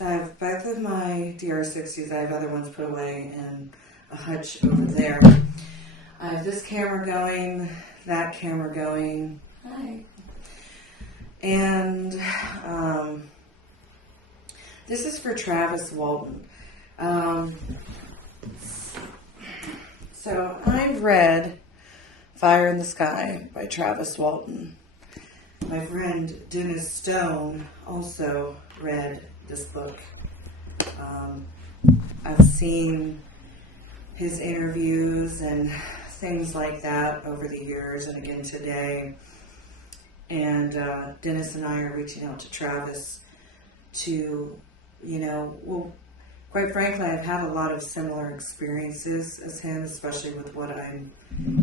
So I have both of my DR60s. I have other ones put away in a hutch over there. I have this camera going, that camera going. Hi. And this is for Travis Walton. So I've read Fire in the Sky by Travis Walton. My friend Dennis Stone also read this book. I've seen his interviews and things like that over the years and again today. And Dennis and I are reaching out to Travis to, quite frankly, I've had a lot of similar experiences as him, especially with what I'm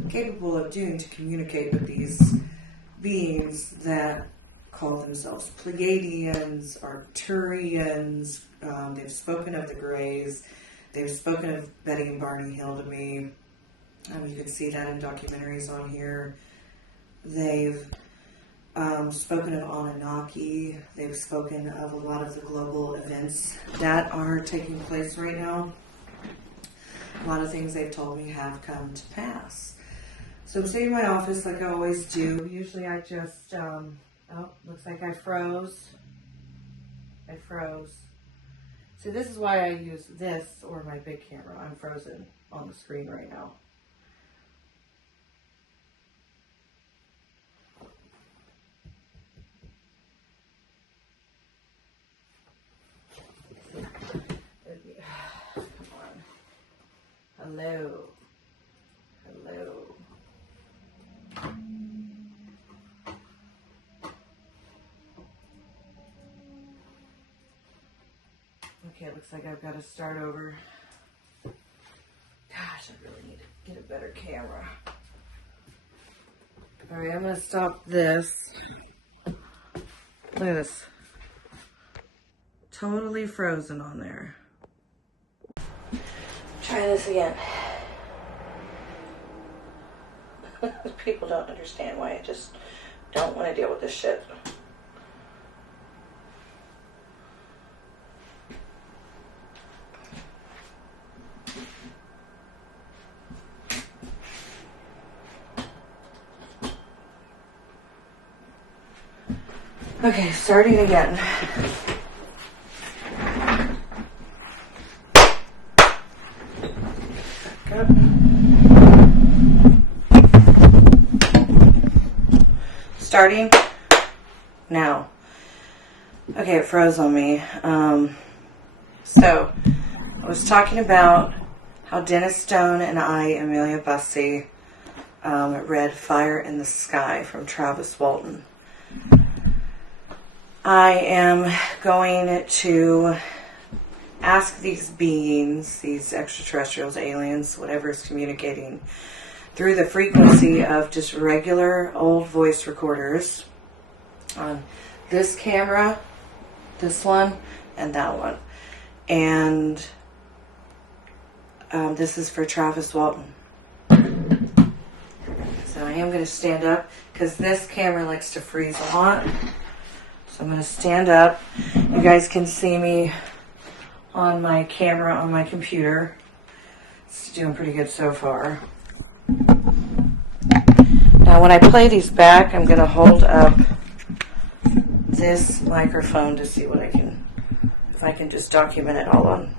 capable of doing to communicate with these beings that call themselves Pleiadians, Arcturians. They've spoken of the Greys. They've spoken of Betty and Barney Hill to me. You can see that in documentaries on here. They've spoken of Anunnaki. They've spoken of a lot of the global events that are taking place right now. A lot of things they've told me have come to pass. So I'm sitting in my office like I always do. Usually I just, looks like I froze. So this is why I use this or my big camera. I'm frozen on the screen right now. Come on. Hello. Okay, it looks like I've got to start over. Gosh, I really need to get a better camera. Alright, I'm going to stop this. Look at this. Totally frozen on there. Try this again. People don't understand why I just don't want to deal with this shit. Okay, starting again. Starting now. Okay, it froze on me. So I was talking about how Dennis Stone and I, Amelia Bussey, read Fire in the Sky from Travis Walton. I am going to ask these beings, these extraterrestrials, aliens, whatever is communicating, through the frequency of just regular old voice recorders on this camera, this one, and that one. And this is for Travis Walton. So I am going to stand up because this camera likes to freeze a lot. So I'm going to stand up. You guys can see me on my camera on my computer. It's doing pretty good so far. Now when I play these back, I'm going to hold up this microphone to see what if I can just document it all on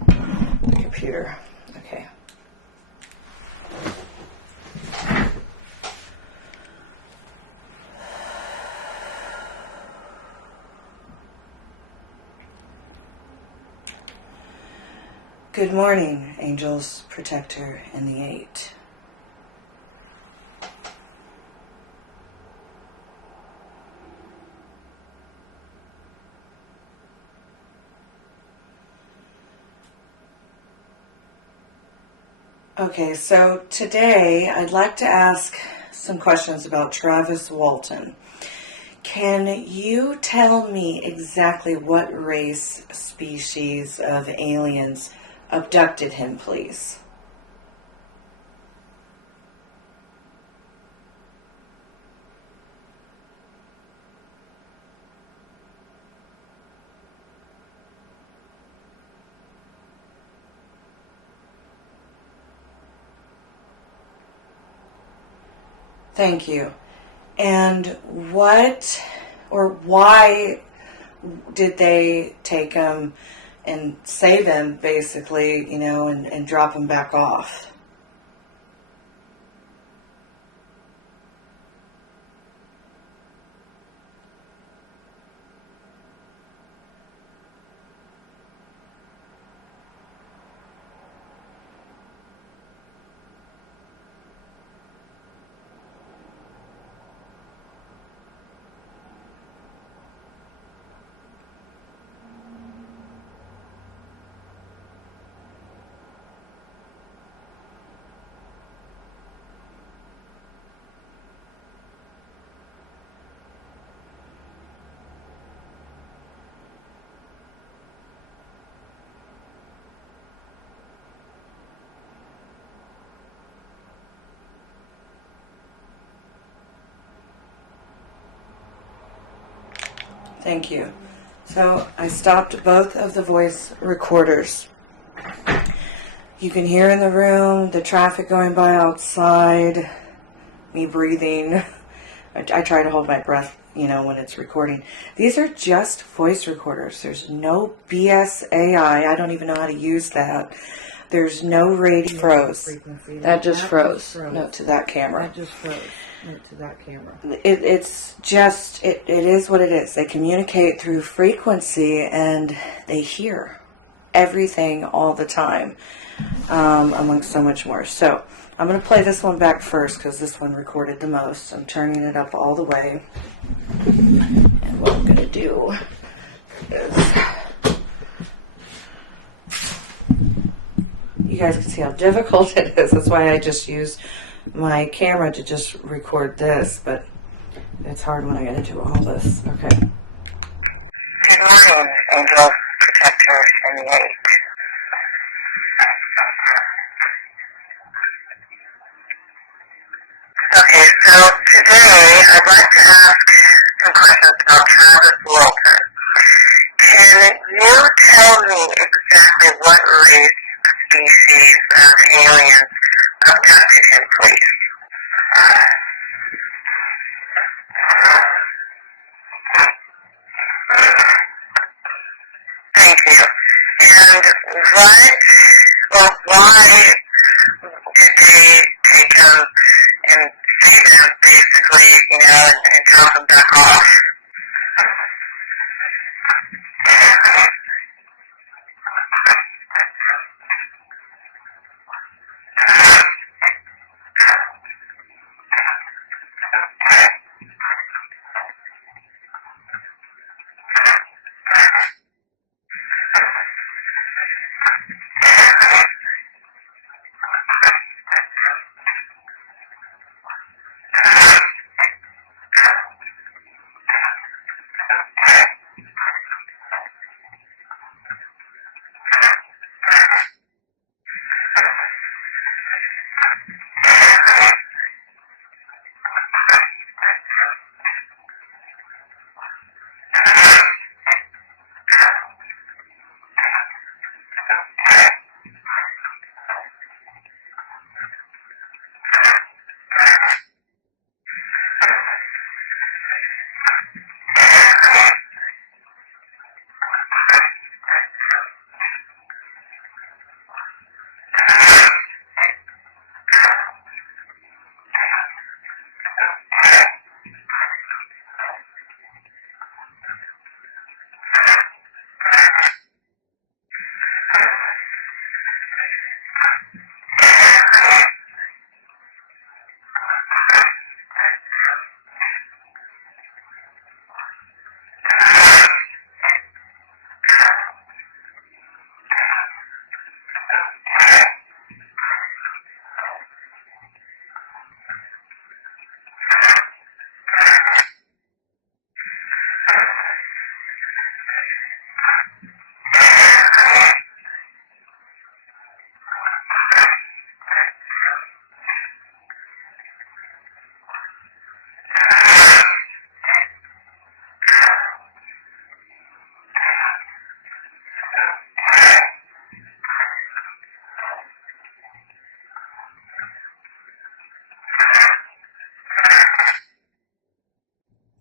the computer. Okay. Good morning, angels, protector, and the eight. Okay, so today I'd like to ask some questions about Travis Walton. Can you tell me exactly what race, species of aliens abducted him, please? Thank you. And what or why did they take him and save him, basically, and drop him back off? Thank you. So I stopped both of the voice recorders. You can hear in the room the traffic going by outside, me breathing. I try to hold my breath, when it's recording. These are just voice recorders. There's no BS AI. I don't even know how to use that. There's no radio. Froze. That just froze. Note to that camera. That just froze. Note to that camera. It's just, it is what it is. They communicate through frequency and they hear everything all the time, amongst so much more. So I'm going to play this one back first because this one recorded the most. I'm turning it up all the way. And what I'm going to do is, you guys can see how difficult it is. That's why I just use my camera to just record this, but it's hard when I got to do all this. Okay. Good morning, Angel Protector and the 8. Okay, so today I'd like to ask some questions about Travis Walton. Can you tell me exactly what race, species of aliens abducted him, please? Thank you. And why did they take him and save him, basically, and drop him back off?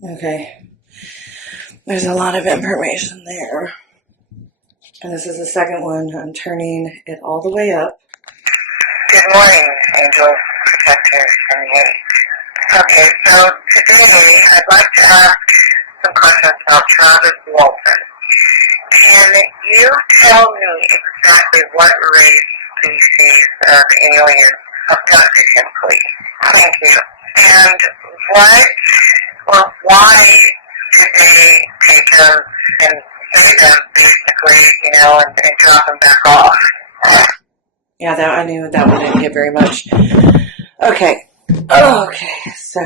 Okay. There's a lot of information there. And this is the second one. I'm turning it all the way up. Good morning, Angel Protector 78. Okay, so today I'd like to ask some questions about Travis Walton. Can you tell me exactly what race, species of alien abducted him, please? Thank you. And what or why did they take him and save him, basically, and drop him back off? Yeah, I knew that one didn't get very much. Okay. Okay, so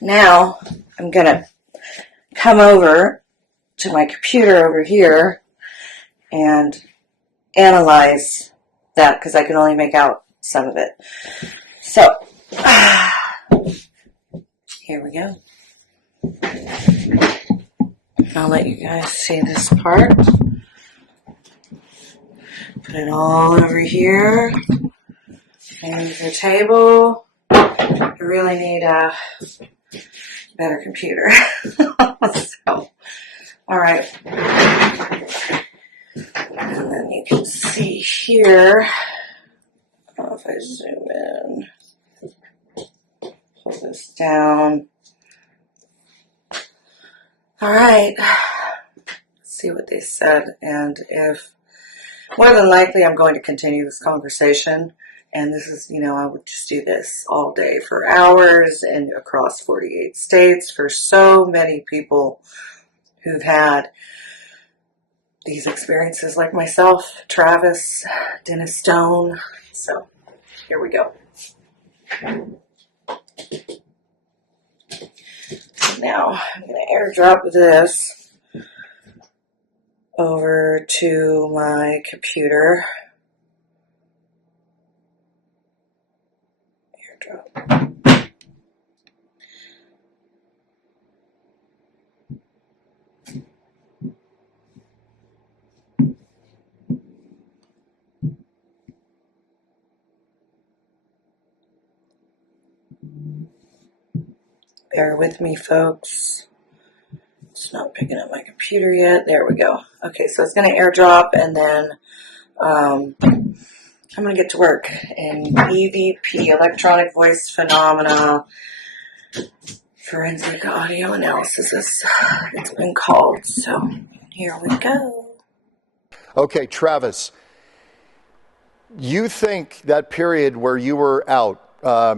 now I'm going to come over to my computer over here and analyze that because I can only make out some of it. So, here we go. I'll let you guys see this part. Put it all over here. Change the table. I really need a better computer. So, alright. And then you can see here, if I zoom in, pull this down. Alright, let's see what they said, and if, more than likely I'm going to continue this conversation, and this is, I would just do this all day for hours and across 48 states for so many people who've had these experiences like myself, Travis, Dennis Stone. So here we go. Now I'm going to airdrop this over to my computer. Airdrop. Bear with me, folks. It's not picking up my computer yet. There we go. Okay, so it's going to airdrop, and then I'm going to get to work in EVP, Electronic Voice Phenomena, Forensic Audio Analysis, it's been called. So here we go. Okay, Travis, you think that period where you were out,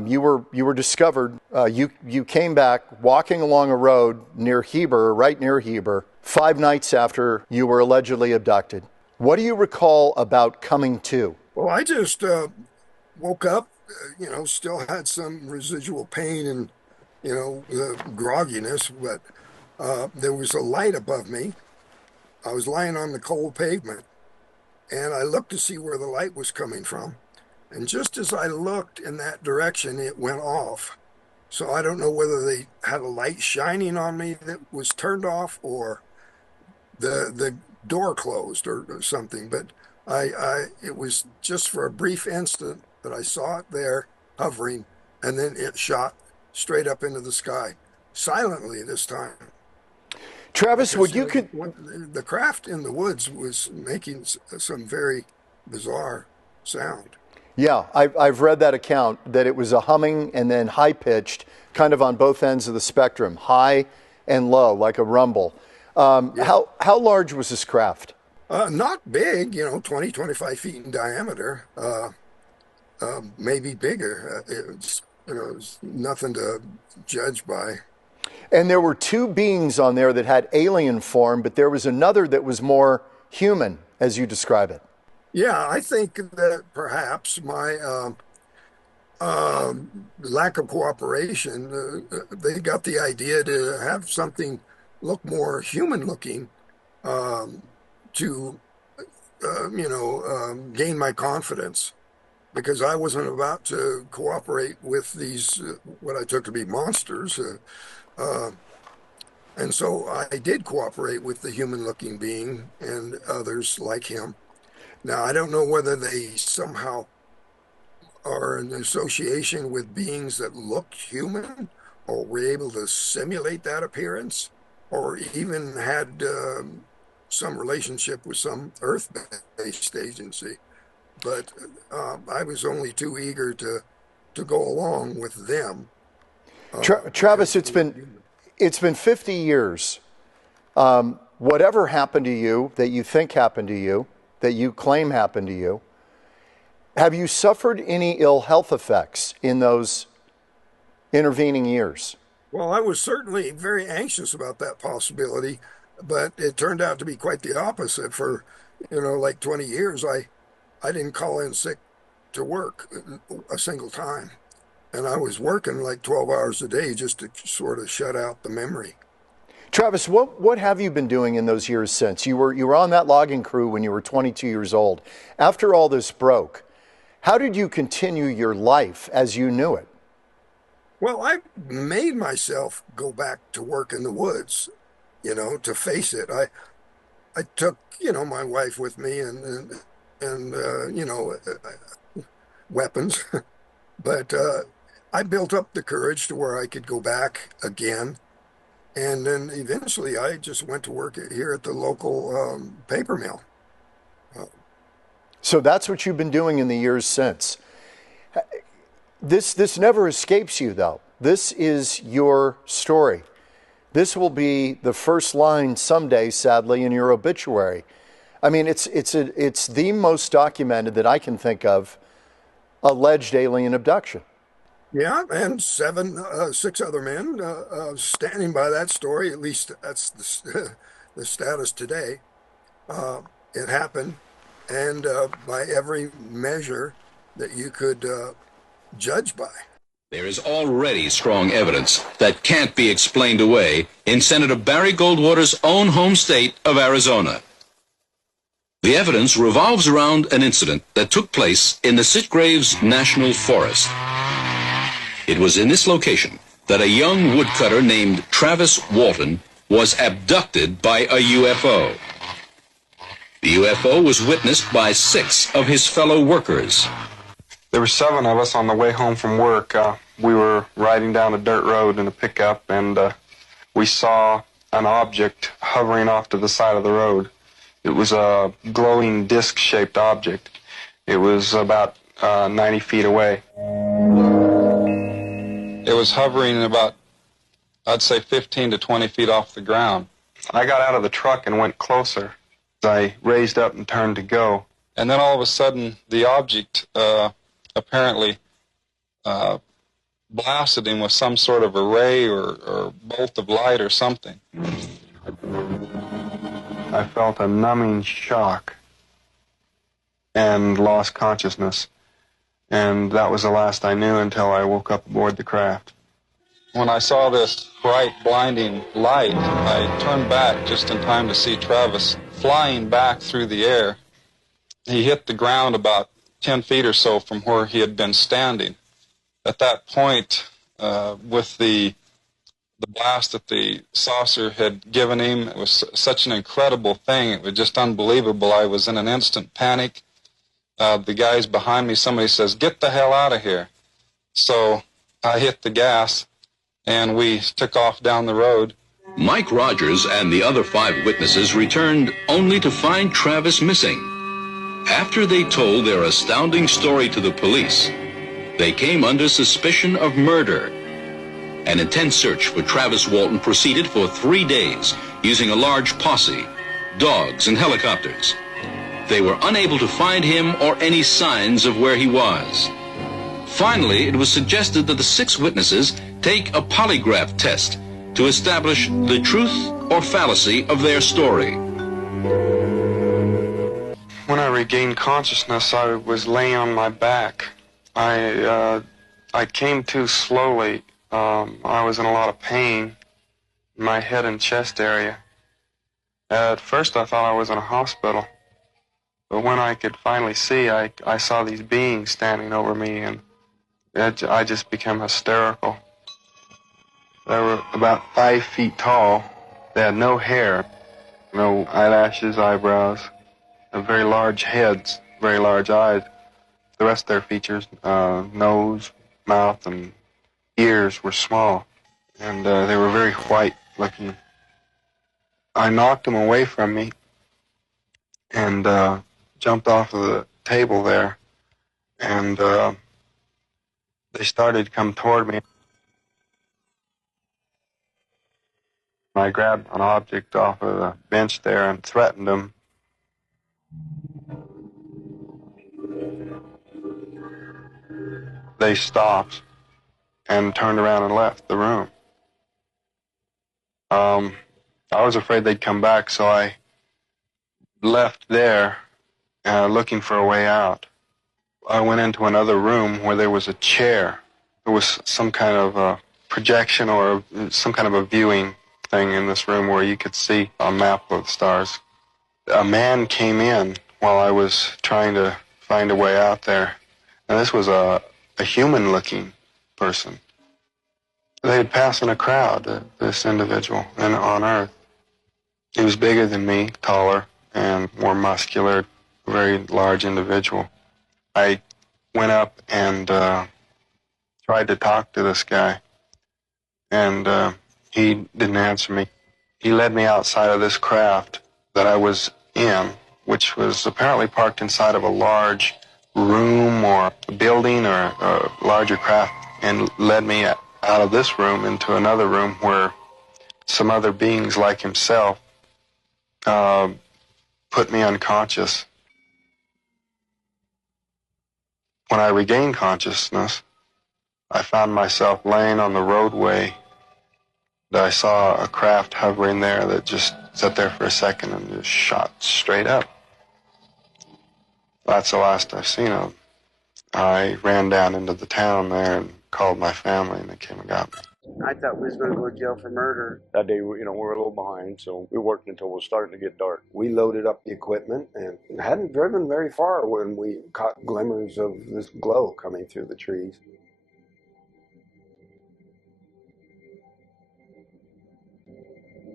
you were discovered, you came back walking along a road near Heber, right near Heber, 5 nights after you were allegedly abducted. What do you recall about coming to? Well, I just woke up, still had some residual pain and, the grogginess, but there was a light above me. I was lying on the cold pavement, and I looked to see where the light was coming from. And just as I looked in that direction, it went off. So I don't know whether they had a light shining on me that was turned off or the door closed or something. But it was just for a brief instant that I saw it there hovering, and then it shot straight up into the sky, silently this time. Travis, would you the craft in the woods was making some very bizarre sound. Yeah, I've read that account, that it was a humming and then high-pitched, kind of on both ends of the spectrum, high and low, like a rumble. Yeah. How large was this craft? Not big, 20, 25 feet in diameter, maybe bigger. It was nothing to judge by. And there were 2 beings on there that had alien form, but there was another that was more human, as you describe it. Yeah, I think that perhaps my lack of cooperation, they got the idea to have something look more human-looking to, gain my confidence, because I wasn't about to cooperate with these, what I took to be monsters. And so I did cooperate with the human-looking being and others like him. Now, I don't know whether they somehow are in association with beings that look human or were able to simulate that appearance, or even had some relationship with some Earth-based agency. But I was only too eager to go along with them. Travis, it's been 50 years. Whatever happened to you that you think happened to you, that you claim happened to you, have you suffered any ill health effects in those intervening years? Well, I was certainly very anxious about that possibility, but it turned out to be quite the opposite. For, like 20 years, I didn't call in sick to work a single time. And I was working like 12 hours a day just to sort of shut out the memory. Travis, what have you been doing in those years since? You were on that logging crew when you were 22 years old. After all this broke, how did you continue your life as you knew it? Well, I made myself go back to work in the woods, to face it. I took, my wife with me and weapons, but I built up the courage to where I could go back again. And then eventually I just went to work here at the local paper mill. So that's what you've been doing in the years since. This never escapes you, though. This is your story. This will be the first line someday, sadly, in your obituary. I mean, it's the most documented that I can think of alleged alien abduction. Yeah, and six other men standing by that story. At least that's the status today. It happened, and by every measure that you could judge by. There is already strong evidence that can't be explained away in Senator Barry Goldwater's own home state of Arizona. The evidence revolves around an incident that took place in the Sitgraves National Forest. It was in this location that a young woodcutter named Travis Walton was abducted by a UFO. The UFO was witnessed by 6 of his fellow workers. There were 7 of us on the way home from work. We were riding down a dirt road in a pickup, and we saw an object hovering off to the side of the road. It was a glowing disc-shaped object. It was about 90 feet away. It was hovering about, I'd say, 15 to 20 feet off the ground. I got out of the truck and went closer. I raised up and turned to go. And then all of a sudden, the object apparently blasted him with some sort of a ray or bolt of light or something. I felt a numbing shock and lost consciousness. And that was the last I knew until I woke up aboard the craft. When I saw this bright, blinding light, I turned back just in time to see Travis flying back through the air. He hit the ground about 10 feet or so from where he had been standing. At that point, with the blast that the saucer had given him, it was such an incredible thing. It was just unbelievable. I was in an instant panic. The guys behind me, somebody says, "Get the hell out of here." So I hit the gas, and we took off down the road. Mike Rogers and the other 5 witnesses returned only to find Travis missing. After they told their astounding story to the police, they came under suspicion of murder. An intense search for Travis Walton proceeded for 3 days, using a large posse, dogs, and helicopters. They were unable to find him or any signs of where he was. Finally, it was suggested that the 6 witnesses take a polygraph test to establish the truth or fallacy of their story. When I regained consciousness, I was laying on my back. I came to slowly. I was in a lot of pain in my head and chest area. At first, I thought I was in a hospital. But when I could finally see, I saw these beings standing over me, and I just became hysterical. They were about 5 feet tall. They had no hair, no eyelashes, eyebrows, very large heads, very large eyes. The rest of their features, nose, mouth, and ears were small. and they were very white looking. I knocked them away from me and jumped off of the table there, and they started to come toward me. I grabbed an object off of the bench there and threatened them. They stopped and turned around and left the room. I was afraid they'd come back, so I left there looking for a way out. I went into another room where there was a chair. There was some kind of a projection or some kind of a viewing thing in this room where you could see a map of the stars. A man came in while I was trying to find a way out there. And this was a human-looking person. They had passed in a crowd, this individual, and on Earth. He was bigger than me, taller, and more muscular, a very large individual. I went up and tried to talk to this guy, and he didn't answer me. He led me outside of this craft that I was in, which was apparently parked inside of a large room or a building or a larger craft, and led me out of this room into another room where some other beings like himself put me unconscious. When I regained consciousness, I found myself laying on the roadway. I saw a craft hovering there that just sat there for a second and just shot straight up. That's the last I've seen of him. I ran down into the town there and called my family, and they came and got me. I thought we was going to go to jail for murder. That day, we were a little behind, so we worked until it was starting to get dark. We loaded up the equipment and hadn't driven very far when we caught glimmers of this glow coming through the trees.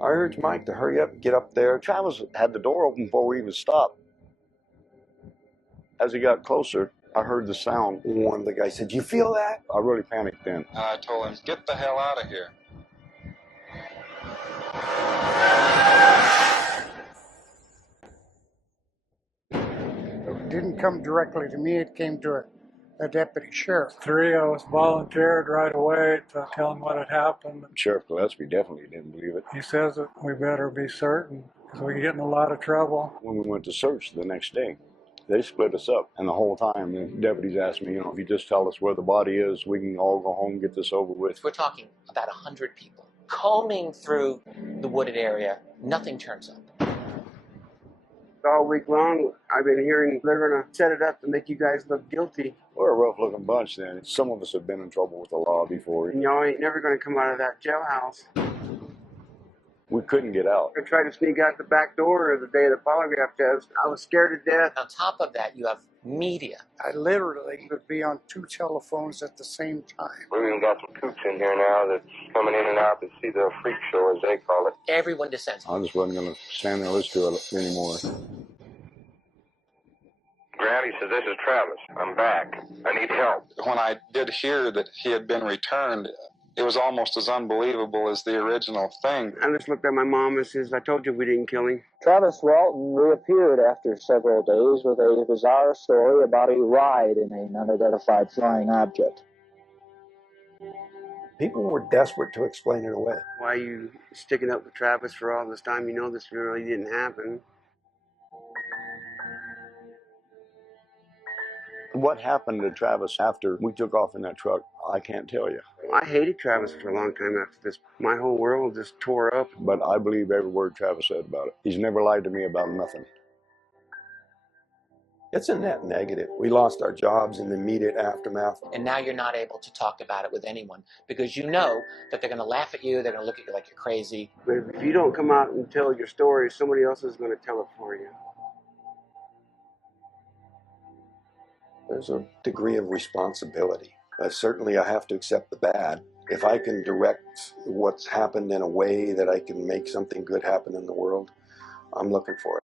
I urged Mike to hurry up and get up there. Travis had the door open before we even stopped. As he got closer, I heard the sound. One of the guys said, "You feel that?" I really panicked then. And I told him, "Get the hell out of here." It didn't come directly to me, it came to a deputy sheriff. Three of us volunteered right away to tell him what had happened. Sheriff Gillespie definitely didn't believe it. He says that we better be certain because we can get in a lot of trouble. When we went to search the next day, they split us up. And the whole time, the deputies asked me, if you just tell us where the body is, we can all go home and get this over with. We're talking about 100 people combing through the wooded area. Nothing turns up. All week long, I've been hearing they're going to set it up to make you guys look guilty. We're a rough-looking bunch then. Some of us have been in trouble with the law before. And y'all ain't never going to come out of that jailhouse. We couldn't get out. I tried to sneak out the back door the day of the polygraph test. I was scared to death. On top of that, you have media. I literally would be on 2 telephones at the same time. We even got some cooks in here now that's coming in and out to see the freak show, as they call it. Everyone descends. I just wasn't going to stand there and listen to it anymore. Granny says, "This is Travis. I'm back. I need help." When I did hear that he had been returned, it was almost as unbelievable as the original thing. I just looked at my mom and says, "I told you we didn't kill him." Travis Walton reappeared after several days with a bizarre story about a ride in an unidentified flying object. People were desperate to explain it away. Why are you sticking up with Travis for all this time? You know this really didn't happen. What happened to Travis after we took off in that truck, I can't tell you. I hated Travis for a long time after this. My whole world just tore up. But I believe every word Travis said about it. He's never lied to me about nothing. It's a net negative. We lost our jobs in the immediate aftermath. And now you're not able to talk about it with anyone because you know that they're going to laugh at you, they're going to look at you like you're crazy. But if you don't come out and tell your story, somebody else is going to tell it for you. There's a degree of responsibility. Certainly I have to accept the bad. If I can direct what's happened in a way that I can make something good happen in the world, I'm looking for it.